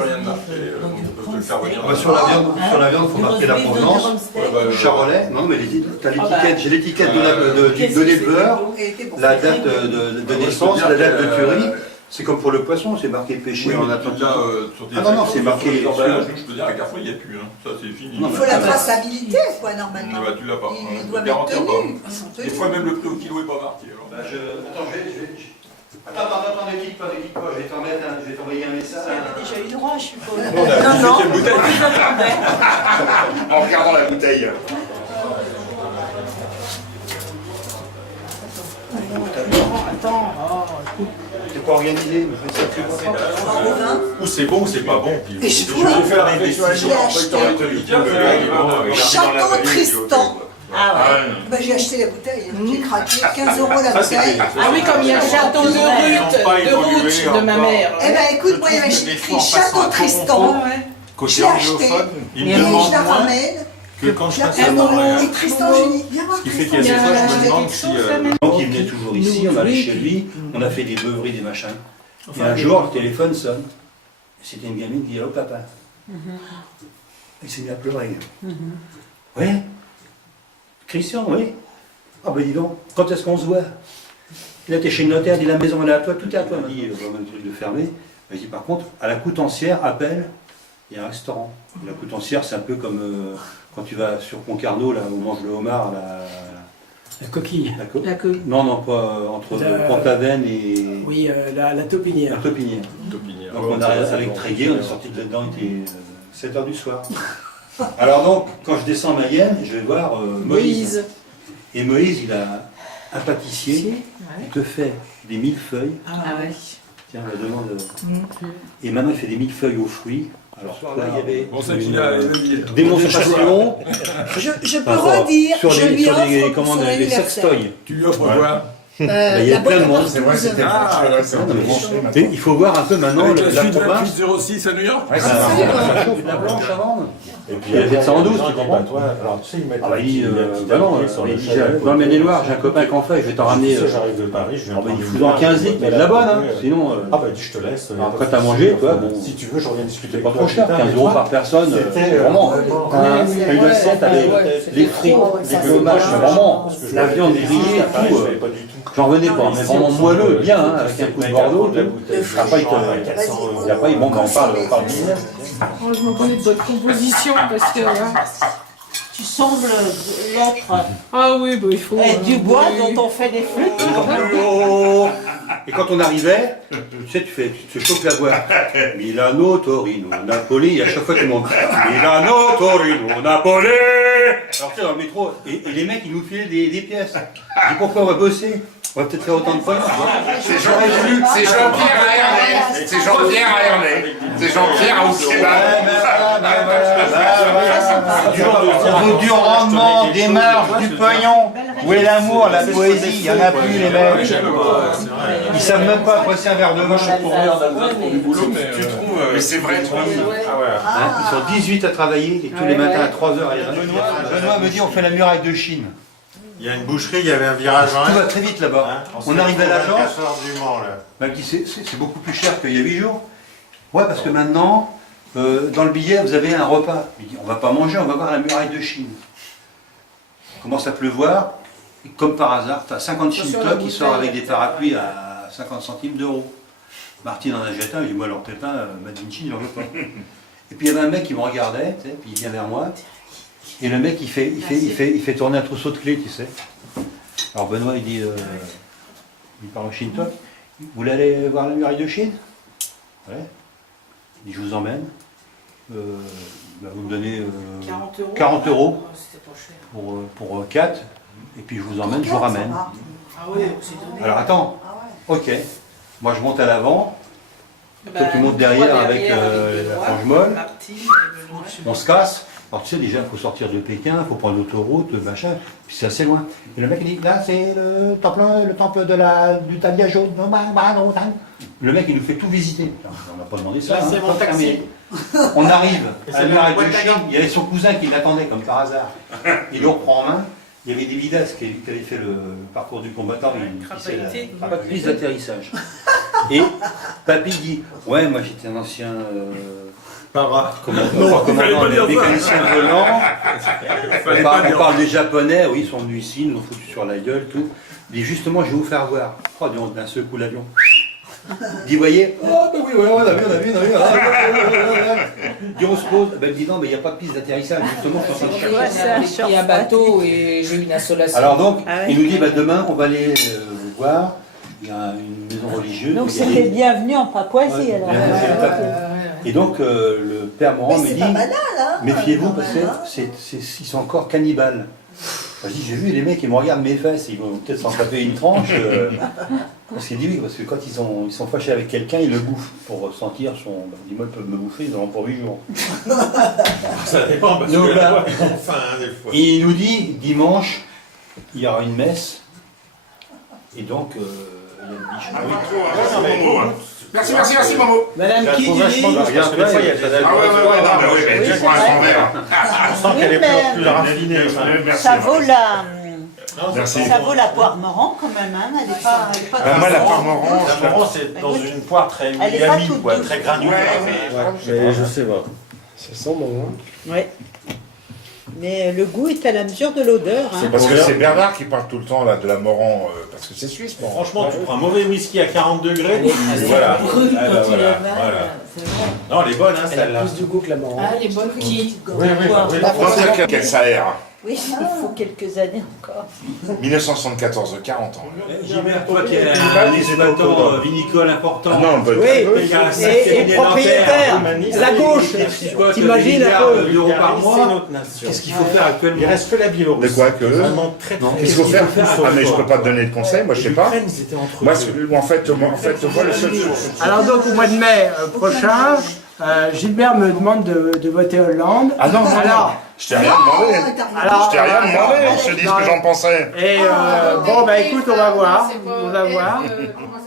plus rien de marqué. On peut le faire venir. Sur la viande, il faut marquer la provenance. Charolais, non mais t'as l'étiquette, j'ai l'étiquette de l'éleveur, la date de naissance, la date de tuerie. C'est comme pour le poisson, c'est marqué pêché Oui, en là, Atlantique. sur des Non, c'est marqué. sur les emballages, je peux dire, à Carrefour, il n'y a plus. Hein. Ça, c'est fini. Il faut la traçabilité, quoi, normalement. Bah, tu l'as pas. Ils doivent être tenus. Des fois, même le prix au kilo n'est pas marqué. Alors. Bah, Attends, ne quitte pas, je vais t'envoyer un message. Elle a déjà eu droit, je suppose. On a la 18e bouteille. En regardant la bouteille. Attends, T'es pas organisé, mais ça plus propre. Ou c'est bon ou c'est pas bon. Puis, Et je je vois, vais faire des décisions. je l'ai acheté. Château Tristan. Ah ouais. Bah, j'ai acheté la bouteille, j'ai craqué 15 € la bouteille. Ah oui, comme il y a le château de route de ma mère. Eh ben écoute, moi il y avait écrit Château Tristan. J'ai acheté, et je la ramène. Que quand je passe Et Tristan, j'ai dit, viens voir Ce qui fait Tristan. qu'il y a des fois, je me demande si. Donc il venait toujours ici, on allait chez lui, on a fait des beuveries, des machins. Et un jour, le téléphone sonne. C'était une gamine qui dit, oh papa. Il s'est mis à pleurer. Oui. Christian, oui. Ah ben dis donc, quand est-ce qu'on se voit? Là t'es chez le notaire, dit la maison elle est à toi, tout est à toi. Il m'a dit, vraiment le truc de fermer. Il m'a dit par contre, à la Coutancière, appelle, il y a un restaurant. La Coutancière, c'est un peu comme quand tu vas sur Concarneau, là où on mange le homard, La coquille. la coquille. Non, pas entre Pont-Aven et Oui, la taupinière. la Taupinière. Donc on a avec Tréguier, on est sorti de là-dedans, il était 7h du soir. Alors donc, quand je descends Mayenne, je vais voir Moïse. Et Moïse, il a un pâtissier, il te fait des millefeuilles. Ah ouais. Tiens, la demande. Et maintenant, il fait des millefeuilles aux fruits. Alors là, il y avait Bon, ça qu'il a. démonstration Je peux redire, sur je lui offre les, pour comment, son les anniversaire. sextoys. Tu lui offres quoi? Il y a plein de monde. C'est vrai, c'était Ah, ouais, c'est c'est un bon. peu Et il faut voir un peu maintenant Avec la la suite province. 2806 à New York? Ça chauffe la blanche à vendre. Et puis Il y a 712, tu comprends? Alors tu sais, ils mettent Ah bah, un il dit, petit bah non, sur le dans le Maine-et-Loire, j'ai un copain qui en fait, je vais t'en ramener. J'arrive de Paris, je viens Il faut dans 15 litres, mais de la bonne, hein. Sinon, Ah bah dis, je te laisse. alors, quand t'as mangé, toi, bon, si tu veux, je reviens discuter. c'est pas trop cher, 15 € par personne. Vraiment, une assiette avec les frites, les fromages, vraiment, la viande grillée, tout. Pas du tout. J'en revenais pas, mais vraiment moelleux, bien, hein, avec un coup de Bordeaux. Après, bon, on parle business. Oh, je me connais de votre composition parce que. Tu sembles l'être Ah oui, bah il faut. du bois oui. dont on fait des flûtes. Et quand on arrivait, tu sais, tu te chopes la voix. Milano, Torino, Napoli, et à chaque fois tu montes. Milano, Torino, Napoli. Alors tu sais, dans le métro, et les mecs ils nous filaient des pièces. Je dis pourquoi on va bosser? On va peut-être faire autant de points. C'est Jean-Pierre à Ernest. C'est Jean-Pierre à Ernest. C'est Jean-Pierre au Au bout du rendement, des marges, du pognon. Où est l'amour, la poésie? Il n'y en a plus, les mecs. Ils savent même pas apprécier un verre de vin. Du boulot, mais. Tu trouves, mais c'est vrai, toi. Ils sont 18 à travailler, et tous les matins à 3h. Benoît me dit on fait la muraille de Chine. Il y a une boucherie, il y avait un virage. Tout va très vite là-bas. On arrive à l'agence. du Mans, là. Bah, il dit, c'est beaucoup plus cher qu'il y a 8 jours. Ouais, parce que maintenant, dans le billet, vous avez un repas. Il dit, on va pas manger, on va voir la muraille de Chine. Il commence à pleuvoir, et comme par hasard, tu as 50 Shintok qui sort avec des parapluies à 50 centimes d'euros. Martine en a jeté un, il dit, moi, leur pépin, Made in Chine, j'en veux pas. Et puis il y avait un mec qui me regardait, tu sais, puis il vient vers moi. Et le mec, il fait tourner un trousseau de clés, tu sais. Alors Benoît, il dit, il parle au Shintok. Vous voulez aller voir la muraille de Chine? Ouais. Il dit, je vous emmène. Bah, vous me donnez 40 € pour 4. Et puis je vous emmène, je vous ramène. Ah oui, c'est donné. Alors attends, ok. Moi je monte à l'avant. Toi tu montes derrière avec la frange molle. On se casse. Alors tu sais déjà, il faut sortir de Pékin, il faut prendre l'autoroute, machin, puis c'est assez loin. Et le mec il dit, là c'est le temple du Talia jaune. Le mec il nous fait tout visiter. On n'a pas demandé ça. Là, c'est mon taxi. On arrive à la muraille de Chine, il y avait son cousin qui l'attendait comme par hasard. Il le reprend en main. Il y avait des vidasses qui avaient fait le parcours du combattant, il pisse d'atterrissage. Et papy dit, ouais, moi j'étais un ancien Non, fallait pas dire ça. mécanicien volant. Fallait On pas parle, dire on parle des Japonais, oui, ils sont venus ici, ils nous ont foutu sur la gueule, tout. Il dit, justement, je vais vous faire voir. Oh, dis donc, d'un seul coup, l'avion. Il dit, voyez, oh, ben oui, on a vu. Il dit, on se pose. Ben, il dit, non, mais il n'y a pas de piste d'atterrissage, justement, je suis en train de chercher. J'ai pris un bateau et j'ai eu une insolation. Alors donc, Ah ouais. il nous dit, bah, demain, on va aller vous voir. Il y a une maison religieuse. Donc il y a c'était des- bienvenu en Papouasie Ouais, alors. Et donc, le père Morand me dit, hein, méfiez-vous parce que ils sont encore cannibales. Je dis, j'ai vu les mecs, ils me regardent mes fesses, ils vont peut-être s'en taper une tranche. Parce qu'il dit oui, parce que quand ils sont fâchés avec quelqu'un, ils le bouffent pour sentir son. Ben, il dit, moi, ils peuvent me bouffer, ils en ont pour 8 jours. Ça dépend parce Donc, que là, là, enfin, des fois. il nous dit, dimanche, il y aura une messe. Et donc, il y a une biche. Merci, Momo. Madame Je la qui trouve dit vachement parce que des fois, il y a de la Ah ouais, non, mais oui, mais tu prends un verre. On sent qu'elle est Oui, plus raffinée. enfin. Merci. Ça vaut la. Merci. Ça vaut la poire Moran quand même, hein. Elle est pas. Elle est pas Moi, la trop- poire Moran, La marron, c'est dans une poire très Elle est pas yummy, toute quoi, douce. très granulée. Mais je sais pas. Ça sent bon. Hein. Ouais. Mais le goût est à la mesure de l'odeur. Hein. Parce que c'est Bernard qui parle tout le temps là, de la Moran, parce que c'est suisse. Moran. Franchement, tu prends un mauvais whisky à 40 degrés. Voilà. Brûle Ah, bah, quand il voilà, est voilà. c'est vrai. Non, elle est bonne, hein, Elle a celle-là. plus de goût que la marron. Ah, les bonnes petites. Oui, oui. Faut dire qu'elle s'aère. Oui, il faut quelques années encore. 1974, 40 ans. Gilbert, toi qui es un exploitant vinicole important. Ah non, bah, Oui, Il y a un sac et cabinet propriétaire, dentaire, la gauche, t'imagines t'imagines un peu. d'euros par mois. notre nation. Qu'est-ce qu'il faut faire Il actuellement? reste que la Biélorussie. De quoi que Vraiment très Non. très. Qu'est-ce qu'il faut faire Ah, mais je peux pas te donner de conseils, moi je sais pas. L'Ukraine, ils étaient entre Moi, eux. en fait, moi, le seul. Alors donc au mois de mai prochain, Gilbert me demande de voter Hollande. Ah non, non, non. Alors, Je t'ai rien demandé. alors, Je t'ai rien demandé. Je te dis ce que j'en pensais. et bon bah écoute, on va voir, on va voir. Comment